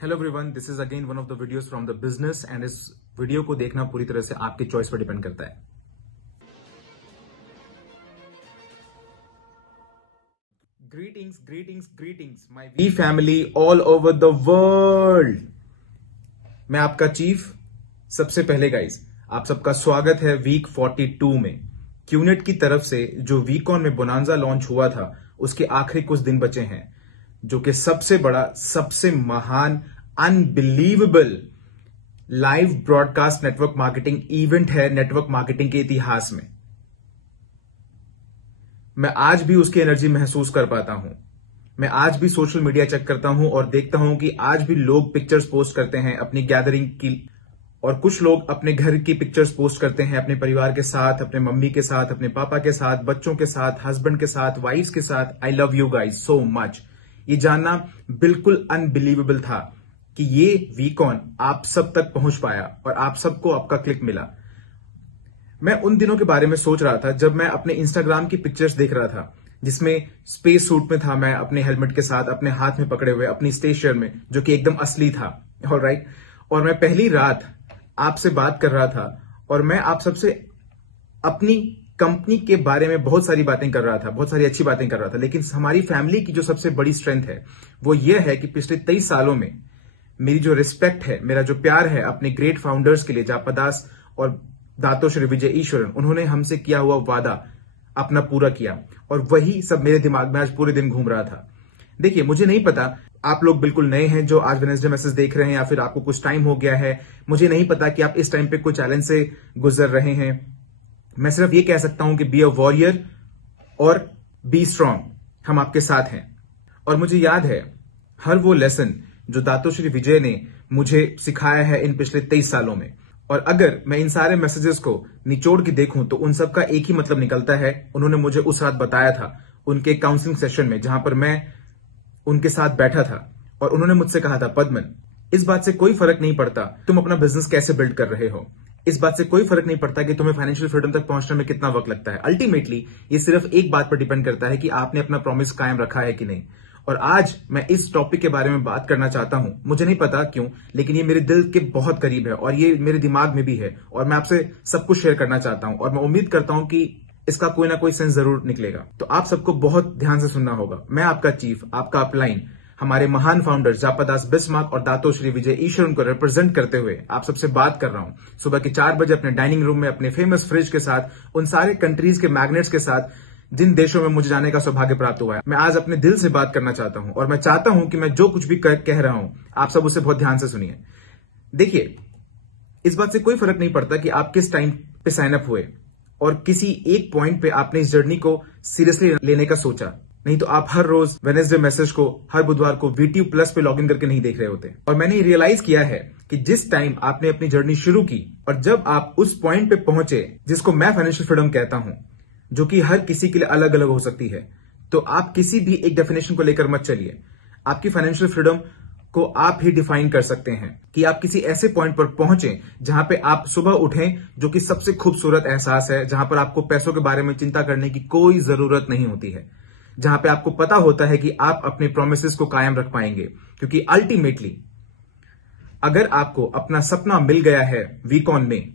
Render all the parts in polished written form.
Hello everyone, this is again one of the videos from the business and इस video को देखना पूरी तरह से आपके चॉइस पर डिपेंड करता है। Greetings greetings greetings my we family all over the world. मैं आपका चीफ। सबसे पहले गाइस, आप सबका स्वागत है वीक 42 में। क्यूनेट की तरफ से जो वीकॉन में बोनांजा लॉन्च हुआ था उसके आखिरी कुछ दिन बचे हैं, जो कि सबसे बड़ा, सबसे महान, unbelievable live broadcast network marketing event है नेटवर्क मार्केटिंग के इतिहास में। मैं आज भी उसकी एनर्जी महसूस कर पाता हूं। मैं आज भी सोशल मीडिया चेक करता हूं और देखता हूं कि आज भी लोग पिक्चर्स पोस्ट करते हैं अपनी गैदरिंग की, और कुछ लोग अपने घर की पिक्चर्स पोस्ट करते हैं अपने परिवार के साथ, अपने मम्मी के साथ, अपने पापा के साथ, बच्चों के साथ, हस्बैंड के साथ, वाइफ्स के साथ। I love you guys so much. ये जानना बिल्कुल अनबिलीवेबल था कि ये वीकॉन आप सब तक पहुंच पाया और आप सबको आपका क्लिक मिला। मैं उन दिनों के बारे में सोच रहा था जब मैं अपने इंस्टाग्राम की पिक्चर्स देख रहा था, जिसमें स्पेस सूट में था मैं, अपने हेलमेट के साथ, अपने हाथ में पकड़े हुए अपनी स्टेशन में, जो कि एकदम असली था। ऑलराइट। और मैं पहली रात आपसे बात कर रहा था और मैं आप सबसे अपनी कंपनी के बारे में बहुत सारी बातें कर रहा था, बहुत सारी अच्छी बातें कर रहा था। लेकिन हमारी फैमिली की जो सबसे बड़ी स्ट्रेंथ है वो ये है कि पिछले 23 सालों में मेरी जो रिस्पेक्ट है, मेरा जो प्यार है अपने ग्रेट फाउंडर्स के लिए, जापा दास और दातो श्री विजय ईश्वरन, उन्होंने हमसे किया हुआ वादा अपना पूरा किया। और वही सब मेरे दिमाग में आज पूरे दिन घूम रहा था। देखिए, मुझे नहीं पता, आप लोग बिल्कुल नए हैं जो आज वेडनेसडे मैसेज देख रहे हैं, या फिर आपको कुछ टाइम हो गया है। मुझे नहीं पता कि आप इस टाइम पे कोई चैलेंज से गुजर रहे हैं। मैं सिर्फ ये कह सकता हूं कि बी अ वॉरियर और बी स्ट्रांग। हम आपके साथ हैं। और मुझे याद है हर वो लेसन जो दातो श्री विजय ने मुझे सिखाया है इन पिछले 23 सालों में। और अगर मैं इन सारे मैसेजेस को निचोड़ के देखूं तो उन सबका एक ही मतलब निकलता है। उन्होंने मुझे उस रात बताया था उनके काउंसलिंग सेशन में, जहां पर मैं उनके साथ बैठा था, और उन्होंने मुझसे कहा था, पद्मन, इस बात से कोई फर्क नहीं पड़ता तुम अपना बिजनेस कैसे बिल्ड कर रहे हो, इस बात से कोई फर्क नहीं पड़ता कि तुम्हें फाइनेंशियल फ्रीडम तक पहुंचने में कितना वक्त लगता है। अल्टीमेटली ये सिर्फ एक बात पर डिपेंड करता है कि आपने अपना प्रॉमिस कायम रखा है कि नहीं। और आज मैं इस टॉपिक के बारे में बात करना चाहता हूं। मुझे नहीं पता क्यों, लेकिन ये मेरे दिल के बहुत करीब है और ये मेरे दिमाग में भी है, और मैं आपसे सब कुछ शेयर करना चाहता हूं। और मैं उम्मीद करता हूं कि इसका कोई ना कोई सेंस जरूर निकलेगा। तो आप सबको बहुत ध्यान से सुनना होगा। मैं आपका चीफ, आपका अपलाइन, हमारे महान फाउंडर्स जापा दास बिस्मार्क और दातो श्री विजय ईश्वरन को रिप्रेजेंट करते हुए आप सबसे बात कर रहा हूं। सुबह के 4 बजे अपने डाइनिंग रूम में अपने फेमस फ्रिज के साथ, उन सारे कंट्रीज के मैग्नेट्स के साथ जिन देशों में मुझे जाने का सौभाग्य प्राप्त हुआ है। मैं आज अपने दिल से बात करना चाहता हूं, और मैं चाहता हूं कि मैं जो कुछ भी कह रहा हूं आप सब उसे बहुत ध्यान से सुनिए। देखिए, इस बात से कोई फर्क नहीं पड़ता कि आप किस टाइम पे साइन अप हुए और किसी एक पॉइंट पे आपने इस जर्नी को सीरियसली लेने का सोचा। नहीं तो आप हर रोज वेडनेसडे मैसेज को हर बुधवार को VTube प्लस पे लॉगिन करके नहीं देख रहे होते। और मैंने रियलाइज किया है कि जिस टाइम आपने अपनी जर्नी शुरू की और जब आप उस पॉइंट पे पहुंचे जिसको मैं फाइनेंशियल फ्रीडम कहता हूं, जो कि हर किसी के लिए अलग अलग हो सकती है, तो आप किसी भी एक डेफिनेशन को लेकर मत चलिए। आपकी फाइनेंशियल फ्रीडम को आप ही डिफाइन कर सकते हैं कि आप किसी ऐसे पॉइंट पर पहुंचे जहां पे आप सुबह उठें, जो कि सबसे खूबसूरत एहसास है, जहां पर आपको पैसों के बारे में चिंता करने की कोई जरूरत नहीं होती है, जहां पे आपको पता होता है कि आप अपने प्रोमिसेस को कायम रख पाएंगे। क्योंकि अल्टीमेटली अगर आपको अपना सपना मिल गया है वीकॉन में,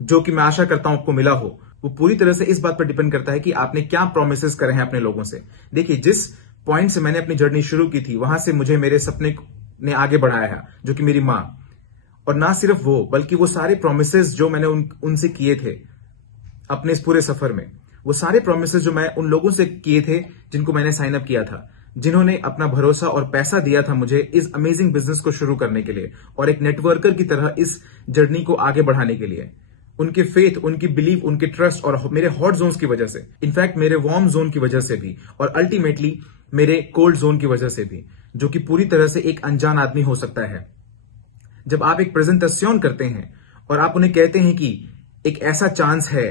जो कि मैं आशा करता हूं आपको मिला हो, वो पूरी तरह से इस बात पर डिपेंड करता है कि आपने क्या प्रोमिसेस करे हैं अपने लोगों से। देखिए, जिस पॉइंट से मैंने अपनी जर्नी शुरू की थी, वहां से मुझे मेरे सपने ने आगे बढ़ाया है, जो कि मेरी मां। और ना सिर्फ वो, बल्कि वो सारे प्रोमिसेस जो मैंने उनसे किए थे अपने इस पूरे सफर में, वो सारे प्रोमिसेस जो मैं उन लोगों से किए थे जिनको मैंने साइन अप किया था, जिन्होंने अपना भरोसा और पैसा दिया था मुझे इस अमेजिंग बिजनेस को शुरू करने के लिए और एक नेटवर्कर की तरह इस जर्नी को आगे बढ़ाने के लिए। उनके फेथ, उनकी बिलीव, उनके ट्रस्ट और मेरे हॉट जोन्स की वजह से, इनफैक्ट मेरे वार्म जोन की वजह से भी, और अल्टीमेटली मेरे कोल्ड जोन की वजह से भी, जो कि पूरी तरह से एक अनजान आदमी हो सकता है। जब आप एक प्रेजेंटेशन करते हैं और आप उन्हें कहते हैं कि एक ऐसा चांस है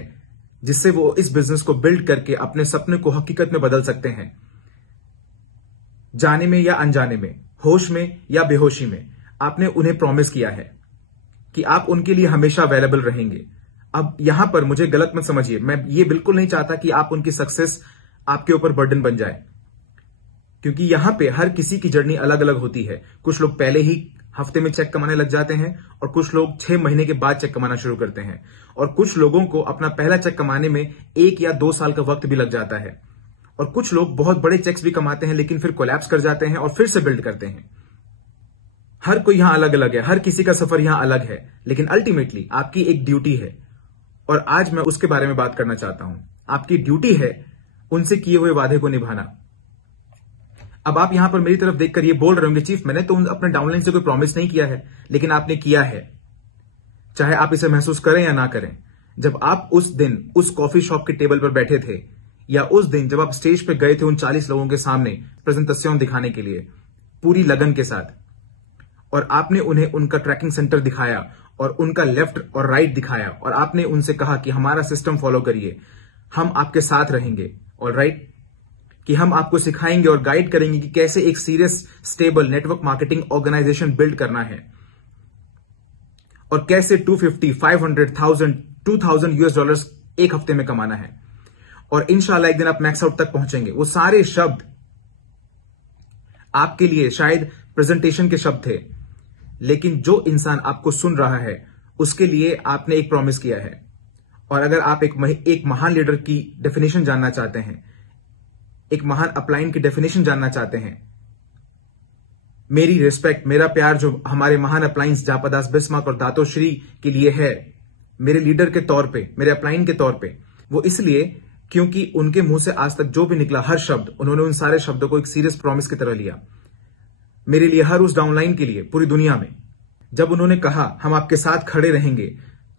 जिससे वो इस बिजनेस को बिल्ड करके अपने सपने को हकीकत में बदल सकते हैं, जाने में या अनजाने में, होश में या बेहोशी में, आपने उन्हें प्रॉमिस किया है कि आप उनके लिए हमेशा अवेलेबल रहेंगे। अब यहां पर मुझे गलत मत समझिए, मैं ये बिल्कुल नहीं चाहता कि आप उनकी सक्सेस आपके ऊपर बर्डन बन जाए, क्योंकि यहां पे हर किसी की जर्नी अलग अलग होती है। कुछ लोग पहले ही हफ्ते में चेक कमाने लग जाते हैं और कुछ लोग 6 महीने के बाद चेक कमाना शुरू करते हैं और कुछ लोगों को अपना पहला चेक कमाने में 1 या 2 साल का वक्त भी लग जाता है और कुछ लोग बहुत बड़े चेक्स भी कमाते हैं लेकिन फिर कोलैप्स कर जाते हैं और फिर से बिल्ड करते हैं। हर कोई यहां अलग अलग है, हर किसी का सफर यहां अलग है, लेकिन अल्टीमेटली आपकी एक ड्यूटी है और आज मैं उसके बारे में बात करना चाहता हूं। आपकी ड्यूटी है उनसे किए हुए वादे को निभाना। अब आप यहां पर मेरी तरफ देखकर ये बोल रहे होंगे, चीफ मैंने तो अपने डाउनलाइन से कोई प्रॉमिस नहीं किया है, लेकिन आपने किया है, चाहे आप इसे महसूस करें या ना करें। जब आप उस दिन उस कॉफी शॉप के टेबल पर बैठे थे या उस दिन जब आप स्टेज पे गए थे उन 40 लोगों के सामने प्रेजेंटेशन दिखाने के लिए पूरी लगन के साथ और आपने उन्हें उनका ट्रैकिंग सेंटर दिखाया और उनका लेफ्ट और राइट दिखाया और आपने उनसे कहा कि हमारा सिस्टम फॉलो करिए, हम आपके साथ रहेंगे, ऑलराइट, कि हम आपको सिखाएंगे और गाइड करेंगे कि कैसे एक serious stable network marketing organisation build करना है और कैसे 250, 500, 1000, 2000 US डॉलर्स एक हफ्ते में कमाना है और इंशाल्लाह एक दिन आप मैक्स आउट तक पहुंचेंगे। वो सारे शब्द आपके लिए शायद प्रेजेंटेशन के शब्द थे, लेकिन जो इंसान आपको सुन रहा है उसके लिए आपने एक प्रॉमिस किया है। और अगर आप एक महान लीडर की डेफिनेशन जानना चाहते हैं, एक महान अपलाइन की डेफिनेशन जानना चाहते हैं, मेरी रिस्पेक्ट, मेरा प्यार जो हमारे महान अपलाइंस जापादास, बिस्मार्क और दातो श्री के लिए है, मेरे लीडर के तौर पे, मेरे अपलाइन के तौर पे, वो इसलिए क्योंकि उनके मुंह से आज तक जो भी निकला हर शब्द, उन्होंने उन सारे शब्दों को एक सीरियस प्रॉमिस की तरह लिया मेरे लिए, हर उस डाउनलाइन के लिए पूरी दुनिया में। जब उन्होंने कहा हम आपके साथ खड़े रहेंगे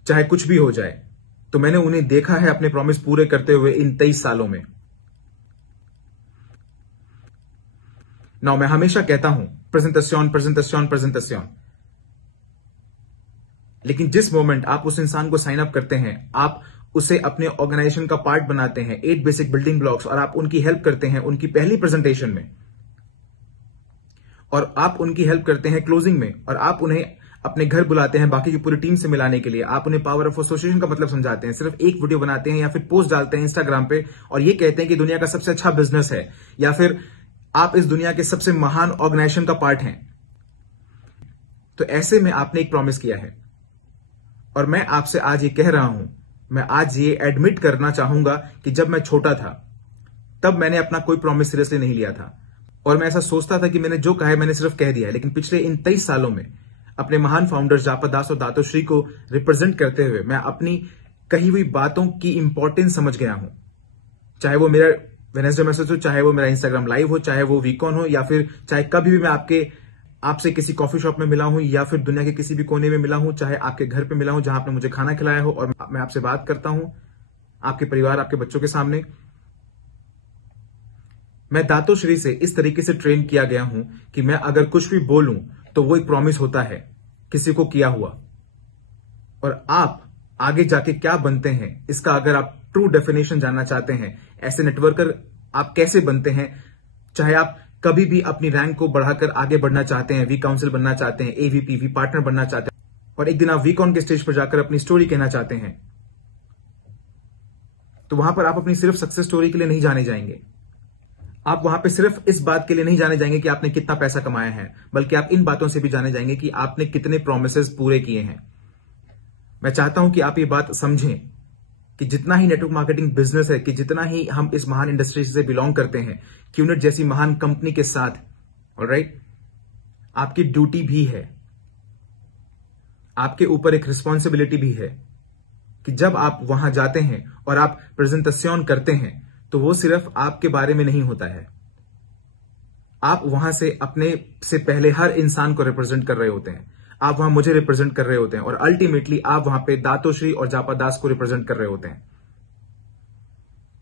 चाहे कुछ भी हो जाए, तो मैंने उन्हें देखा है अपने प्रॉमिस पूरे करते हुए इन 23 सालों में। नाउ मैं हमेशा कहता हूं प्रेजेंटेशन, प्रेजेंटेशन, प्रेजेंटेशन, लेकिन जिस मोमेंट आप उस इंसान को साइन अप करते हैं, आप उसे अपने ऑर्गेनाइजेशन का पार्ट बनाते हैं, 8 बेसिक बिल्डिंग ब्लॉक्स, और आप उनकी हेल्प करते हैं उनकी पहली प्रेजेंटेशन में और आप उनकी हेल्प करते हैं क्लोजिंग में और आप उन्हें अपने घर बुलाते हैं बाकी की पूरी टीम से मिलाने के लिए, आप उन्हें पावर ऑफ एसोसिएशन का मतलब समझाते हैं, सिर्फ एक वीडियो बनाते हैं या फिर पोस्ट डालते हैं इंस्टाग्राम पे और ये कहते हैं कि दुनिया का सबसे अच्छा बिजनेस है या फिर आप इस दुनिया के सबसे महान ऑर्गेनाइजेशन का पार्ट हैं। तो ऐसे में आपने एक प्रॉमिस किया है और मैं आपसे आज ये कह रहा हूं, मैं आज ये एडमिट करना चाहूंगा कि जब मैं छोटा था तब मैंने अपना कोई प्रॉमिस सीरियसली नहीं लिया था और मैं ऐसा सोचता था कि मैंने जो कहा है मैंने सिर्फ कह दिया है। लेकिन पिछले इन 23 सालों में अपने महान फाउंडर्स जापादास और दातो श्री को रिप्रेजेंट करते हुए मैं अपनी कही हुई बातों की इंपॉर्टेंस समझ गया हूं, चाहे वो मेरा वेडनेसडे मैसेज हो, चाहे वो मेरा इंस्टाग्राम लाइव हो, चाहे वो वीकॉन हो, या फिर चाहे कभी भी मैं आपसे किसी कॉफी शॉप में मिला हूं या फिर दुनिया के किसी भी कोने में मिला हूं, चाहे आपके घर पे मिला हूं जहां आपने मुझे खाना खिलाया हो और मैं आपसे बात करता हूं आपके परिवार, आपके बच्चों के सामने। मैं दातो श्री से इस तरीके से ट्रेन किया गया हूं कि मैं अगर कुछ भी बोलूं तो वो एक प्रॉमिस होता है किसी को किया हुआ, और आप आगे जाके क्या बनते हैं इसका अगर आप ट्रू डेफिनेशन जानना चाहते हैं, ऐसे नेटवर्कर आप कैसे बनते हैं, चाहे आप कभी भी अपनी रैंक को बढ़ाकर आगे बढ़ना चाहते हैं, वी काउंसिल बनना चाहते हैं, एवीपी, वी पार्टनर बनना चाहते हैं और एक दिन आप वीकॉन के स्टेज पर जाकर अपनी स्टोरी कहना चाहते हैं, तो वहां पर आप अपनी सिर्फ सक्सेस स्टोरी के लिए नहीं जाने जाएंगे। आप वहां पे सिर्फ इस बात के लिए नहीं जाने जाएंगे कि आपने कितना पैसा कमाया है, बल्कि आप इन बातों से भी जाने जाएंगे कि आपने कितने प्रोमिसेस पूरे किए हैं। मैं चाहता हूं कि आप ये बात समझें कि जितना ही नेटवर्क मार्केटिंग बिजनेस है, कि जितना ही हम इस महान इंडस्ट्री से बिलोंग करते हैं, क्यूनेट जैसी महान कंपनी के साथ, ऑलराइट, आपकी ड्यूटी भी है, आपके ऊपर एक रिस्पॉन्सिबिलिटी भी है कि जब आप वहां जाते हैं और आप प्रेजेंटेशन करते हैं तो वो सिर्फ आपके बारे में नहीं होता है, आप वहां से अपने से पहले हर इंसान को रिप्रेजेंट कर रहे होते हैं, आप वहां मुझे रिप्रेजेंट कर रहे होते हैं और अल्टीमेटली आप वहां पे दातो श्री और जापादास को रिप्रेजेंट कर रहे होते हैं।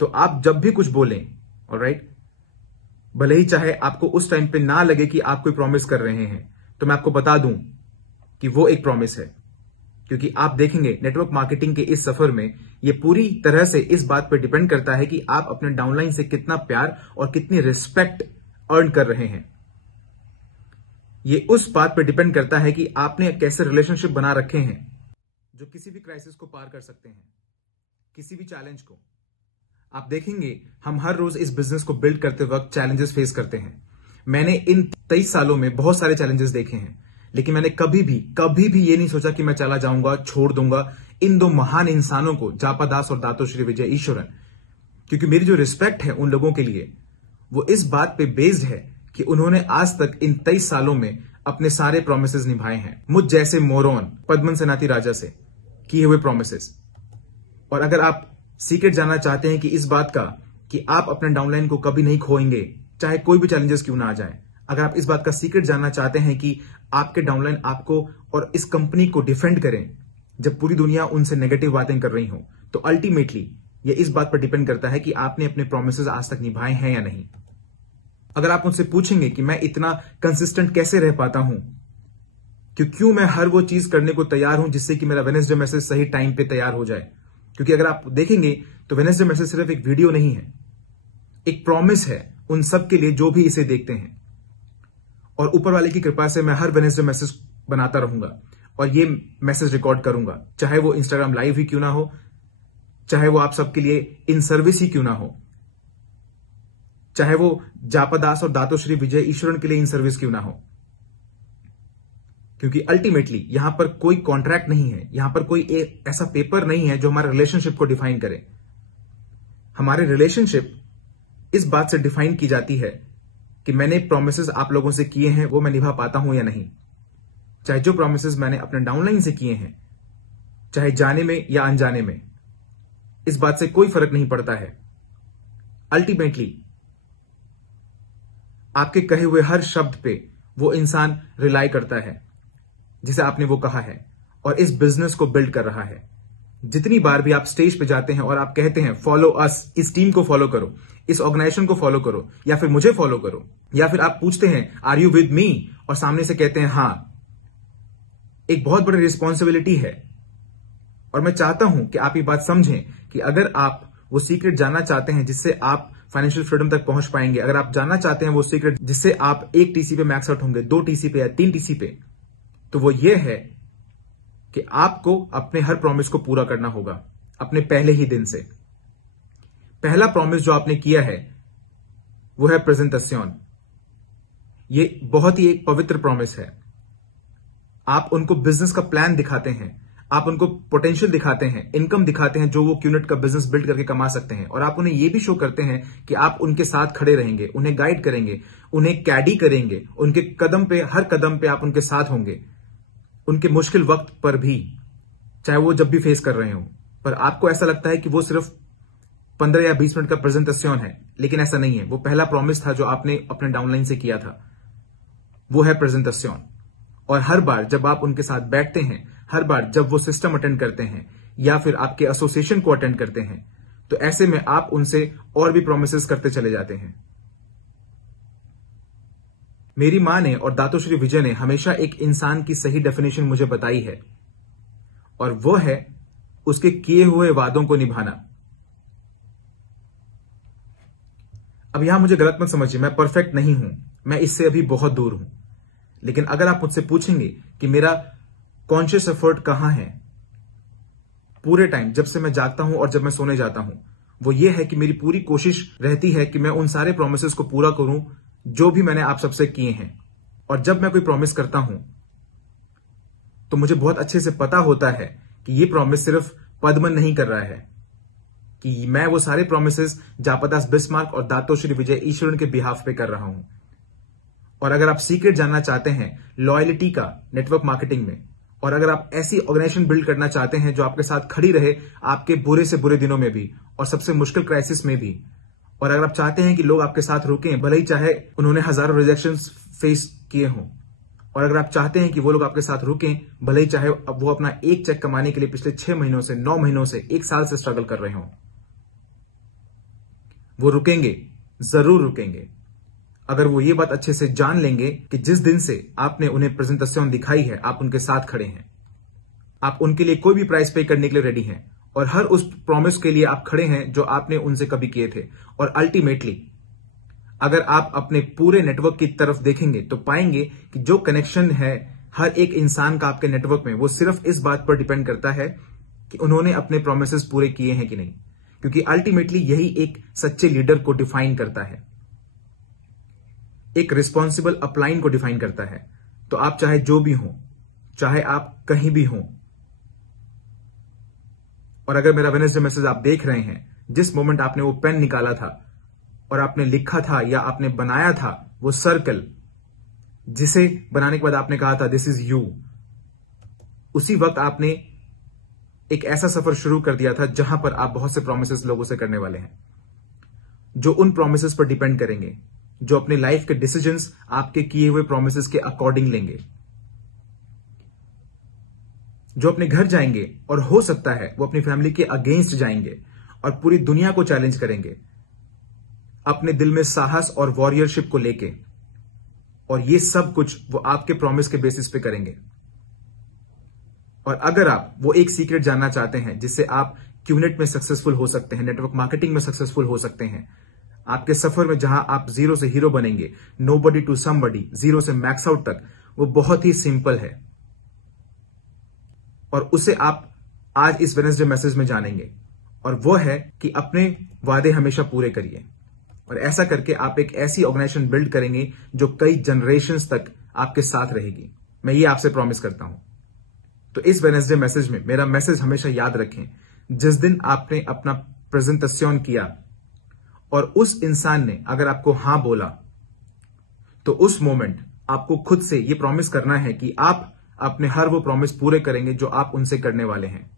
तो आप जब भी कुछ बोलें, ऑलराइट, भले ही चाहे आपको उस टाइम पे ना लगे कि आप कोई प्रॉमिस कर रहे हैं, तो मैं आपको बता दूं कि वो एक प्रॉमिस है, क्योंकि आप देखेंगे नेटवर्क मार्केटिंग के इस सफर में ये पूरी तरह से इस बात पर डिपेंड करता है कि आप अपने डाउनलाइन से कितना प्यार और कितनी रिस्पेक्ट अर्न कर रहे हैं। ये उस बात पर डिपेंड करता है कि आपने कैसे रिलेशनशिप बना रखे हैं जो किसी भी क्राइसिस को पार कर सकते हैं, किसी भी चैलेंज को। आप देखेंगे हम हर रोज इस बिजनेस को बिल्ड करते वक्त चैलेंजेस फेस करते हैं। मैंने इन 23 सालों में बहुत सारे चैलेंजेस देखे हैं, लेकिन मैंने कभी भी ये नहीं सोचा कि मैं चला जाऊंगा, छोड़ दूंगा इन दो महान इंसानों को, जापा दास और दातोश्री विजय ईश्वरन। क्योंकि मेरी जो रिस्पेक्ट है उन लोगों के लिए वो इस बात पे बेस्ड है कि उन्होंने आज तक इन 23 सालों में अपने सारे प्रोमिसेस निभाए हैं, मुझ जैसे मोरोन पद्मन सेनाती राजा से किए हुए प्रोमिसेस। और अगर आप सीक्रेट जानना चाहते हैं कि इस बात का कि आप अपने डाउनलाइन को कभी नहीं खोएंगे, चाहे कोई भी चैलेंजेस क्यों ना आ जाए, अगर आप इस बात का सीक्रेट जानना चाहते हैं कि आपके डाउनलाइन आपको और इस कंपनी को डिफेंड करें जब पूरी दुनिया उनसे नेगेटिव बातें कर रही हो, तो अल्टीमेटली ये इस बात पर डिपेंड करता है कि आपने अपने प्रोमिसेस आज तक निभाए हैं या नहीं। अगर आप मुझसे पूछेंगे कि मैं इतना कंसिस्टेंट कैसे रह पाता हूं, क्यों मैं हर वो चीज करने को तैयार हूं जिससे कि मेरा वेडनेसडे मैसेज सही टाइम पे तैयार हो जाए, क्योंकि अगर आप देखेंगे तो वेडनेसडे मैसेज सिर्फ एक वीडियो नहीं है, एक प्रॉमिस है उन सब के लिए जो भी इसे देखते हैं। और ऊपर वाले की कृपा से मैं हर वेडनेसडे मैसेज बनाता रहूंगा और ये मैसेज रिकॉर्ड करूंगा, चाहे वो इंस्टाग्राम लाइव ही क्यों ना हो, चाहे वो आप सबके लिए इन सर्विस ही क्यों ना हो, चाहे वो जापा दास और दातोश्री विजय ईश्वरन के लिए इन सर्विस क्यों ना हो। क्योंकि अल्टीमेटली यहां पर कोई कॉन्ट्रैक्ट नहीं है, यहां पर कोई ऐसा पेपर नहीं है जो हमारे रिलेशनशिप को डिफाइन करे। हमारे रिलेशनशिप इस बात से डिफाइन की जाती है कि मैंने प्रोमिसेस आप लोगों से किए हैं वो मैं निभा पाता हूं या नहीं। चाहे जो प्रोमिसेस मैंने अपने डाउनलाइन से किए हैं, चाहे जाने में या अनजाने में, इस बात से कोई फर्क नहीं पड़ता है। अल्टीमेटली आपके कहे हुए हर शब्द पे वो इंसान रिलाई करता है जिसे आपने वो कहा है और इस बिजनेस को बिल्ड कर रहा है। जितनी बार भी आप स्टेज पे जाते हैं और आप कहते हैं फॉलो अस, इस टीम को फॉलो करो, इस ऑर्गेनाइजेशन को फॉलो करो, या फिर मुझे फॉलो करो, या फिर आप पूछते हैं आर यू विद मी और सामने से कहते हैं हां, एक बहुत बड़ी रिस्पॉन्सिबिलिटी है। और मैं चाहता हूं कि आप ये बात समझें कि अगर आप वो सीक्रेट जानना चाहते हैं जिससे आप फाइनेंशियल फ्रीडम तक पहुंच पाएंगे, अगर आप जानना चाहते हैं वो सीक्रेट जिससे आप 1 टीसी पे मैक्स आउट होंगे, 2 टीसी पे या 3 टीसी पे, तो वो ये है कि आपको अपने हर प्रॉमिस को पूरा करना होगा अपने पहले ही दिन से। पहला प्रॉमिस जो आपने किया है वो है प्रेजेंटेशन। ये बहुत ही एक पवित्र प्रॉमिस है। आप उनको बिजनेस का प्लान दिखाते हैं, आप उनको पोटेंशियल दिखाते हैं, इनकम दिखाते हैं जो वो क्यूनेट का बिजनेस बिल्ड करके कमा सकते हैं, और आप उन्हें ये भी शो करते हैं कि आप उनके साथ खड़े रहेंगे, उन्हें गाइड करेंगे, उन्हें कैडी करेंगे, उनके कदम पे, हर कदम पे आप उनके साथ होंगे, उनके मुश्किल वक्त पर भी, चाहे वो जब भी फेस कर रहे हो। पर आपको ऐसा लगता है कि वो सिर्फ 15 या 20 मिनट का प्रेजेंटेशन है, लेकिन ऐसा नहीं है। वो पहला प्रॉमिस था जो आपने अपने डाउनलाइन से किया था, वो है प्रेजेंटेशन। और हर बार जब आप उनके साथ बैठते हैं, हर बार जब वो सिस्टम अटेंड करते हैं या फिर आपके एसोसिएशन को अटेंड करते हैं, तो ऐसे में आप उनसे और भी प्रोमिसेस करते चले जाते हैं। मेरी मां ने और दातोश्री विजय ने हमेशा एक इंसान की सही डेफिनेशन मुझे बताई है, और वो है उसके किए हुए वादों को निभाना। अब यहां मुझे गलत मत समझिए, मैं परफेक्ट नहीं हूं, मैं इससे अभी बहुत दूर हूं। लेकिन अगर आप मुझसे पूछेंगे कि मेरा कॉन्शियस एफर्ट कहां है पूरे टाइम, जब से मैं जागता हूं और जब मैं सोने जाता हूं, वो ये है कि मेरी पूरी कोशिश रहती है कि मैं उन सारे प्रोमिसेस को पूरा करूं जो भी मैंने आप सबसे किए हैं। और जब मैं कोई प्रॉमिस करता हूं तो मुझे बहुत अच्छे से पता होता है कि ये प्रॉमिस सिर्फ पद्मन नहीं कर रहा है, कि मैं वो सारे प्रोमिसेस जापादास बिस्मार्क और दातोश्री विजय ईश्वरन के बिहाफ पे कर रहा हूं। और अगर आप सीक्रेट जानना चाहते हैं लॉयल्टी का नेटवर्क मार्केटिंग में, और अगर आप ऐसी ऑर्गेनाइजेशन बिल्ड करना चाहते हैं जो आपके साथ खड़ी रहे आपके बुरे से बुरे दिनों में भी और सबसे मुश्किल क्राइसिस में भी, और अगर आप चाहते हैं कि लोग आपके साथ रुकें भले ही चाहे उन्होंने हजारों रिजेक्शंस फेस किए हों, और अगर आप चाहते हैं कि वो लोग आपके साथ रुकें भले ही चाहे अब वो अपना एक चेक कमाने के लिए पिछले 6 महीनों से, 9 महीनों से, 1 साल से स्ट्रगल कर रहे हों, वो रुकेंगे, जरूर रुकेंगे अगर वो ये बात अच्छे से जान लेंगे कि जिस दिन से आपने उन्हें प्रेजेंटेशन दिखाई है आप उनके साथ खड़े हैं, आप उनके लिए कोई भी प्राइस पे करने के लिए रेडी हैं, और हर उस प्रॉमिस के लिए आप खड़े हैं जो आपने उनसे कभी किए थे। और अल्टीमेटली अगर आप अपने पूरे नेटवर्क की तरफ देखेंगे तो पाएंगे कि जो कनेक्शन है हर एक इंसान का आपके नेटवर्क में, वो सिर्फ इस बात पर डिपेंड करता है कि उन्होंने अपने प्रोमिसेस पूरे किए हैं कि नहीं, क्योंकि अल्टीमेटली यही एक सच्चे लीडर को डिफाइन करता है, एक रिस्पॉन्सिबल अपलाइन को डिफाइन करता है। तो आप चाहे जो भी हो, चाहे आप कहीं भी हो, और अगर मेरा वेडनेसडे मैसेज आप देख रहे हैं, जिस मोमेंट आपने वो पेन निकाला था और आपने लिखा था या आपने बनाया था वो सर्कल, जिसे बनाने के बाद आपने कहा था दिस इज यू, उसी वक्त आपने एक ऐसा सफर शुरू कर दिया था जहां पर आप बहुत से प्रोमिसेस लोगों से करने वाले हैं, जो उन प्रोमिसेस पर डिपेंड करेंगे, जो अपने लाइफ के डिसीजंस आपके किए हुए प्रोमिसेस के अकॉर्डिंग लेंगे, जो अपने घर जाएंगे और हो सकता है वो अपनी फैमिली के अगेंस्ट जाएंगे और पूरी दुनिया को चैलेंज करेंगे अपने दिल में साहस और वॉरियरशिप को लेके, और ये सब कुछ वो आपके प्रॉमिस के बेसिस पे करेंगे। और अगर आप वो एक सीक्रेट जानना चाहते हैं जिससे आप क्यूनेट में सक्सेसफुल हो सकते हैं, नेटवर्क मार्केटिंग में सक्सेसफुल हो सकते हैं, आपके सफर में जहां आप जीरो से हीरो बनेंगे, नोबडी टू समबडी, जीरो से मैक्स आउट तक, वो बहुत ही सिंपल है और उसे आप आज इस वेडनेसडे मैसेज में जानेंगे। और वो है कि अपने वादे हमेशा पूरे करिए, और ऐसा करके आप एक ऐसी ऑर्गेनाइजेशन बिल्ड करेंगे जो कई जनरेशंस तक आपके साथ रहेगी। मैं ये आपसे प्रॉमिस करता हूं। तो इस वेडनेसडे मैसेज में मेरा मैसेज हमेशा याद रखें, जिस दिन आपने अपना प्रेजेंटेशन किया और उस इंसान ने अगर आपको हां बोला, तो उस मोमेंट आपको खुद से ये प्रॉमिस करना है कि आप अपने हर वो प्रॉमिस पूरे करेंगे जो आप उनसे करने वाले हैं।